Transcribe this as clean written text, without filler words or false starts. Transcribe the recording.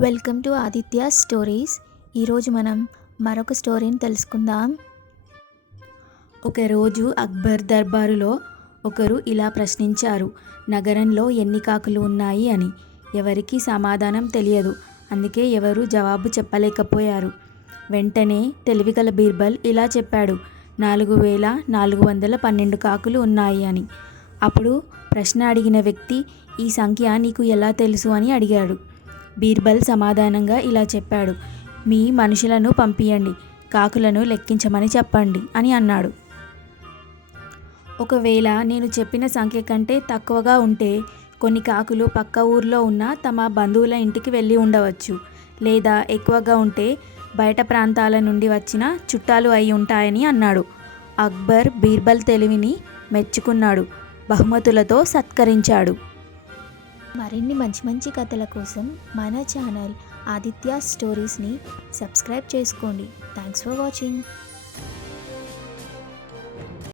Welcome to Aditya stories. ఈరోజు మనం మరొక స్టోరీని తెలుసుకుందాం. ఒకరోజు అక్బర్ దర్బారులో ఒకరు ఇలా ప్రశ్నించారు, నగరంలో ఎన్ని కాకులు ఉన్నాయి అని. ఎవరికీ సమాధానం తెలియదు. అందుకే ఎవరు జవాబు చెప్పలేకపోయారు. వెంటనే తెలివిగల బీర్బల్ ఇలా చెప్పాడు, 4412 కాకులు ఉన్నాయి అని. అప్పుడు ప్రశ్న అడిగిన వ్యక్తి, ఈ సంఖ్య నీకు ఎలా తెలుసు అని అడిగాడు. బీర్బల్ సమాధానంగా ఇలా చెప్పాడు, మీ మనుషులను పంపియండి, కాకులను లెక్కించమని చెప్పండి అని అన్నాడు. ఒకవేళ నేను చెప్పిన సంఖ్య కంటే తక్కువగా ఉంటే కొన్ని కాకులు పక్క ఊర్లో ఉన్న తమ బంధువుల ఇంటికి వెళ్ళి ఉండవచ్చు, లేదా ఎక్కువగా ఉంటే బయట ప్రాంతాల నుండి వచ్చిన చుట్టాలు అయి ఉంటాయని అన్నాడు. అక్బర్ బీర్బల్ తెలివిని మెచ్చుకున్నాడు, బహుమతులతో సత్కరించాడు. మరిన్ని మంచి మంచి కథల కోసం మన ఛానల్ ఆదిత్య స్టోరీస్ని సబ్స్క్రైబ్ చేసుకోండి. Thanks for watching.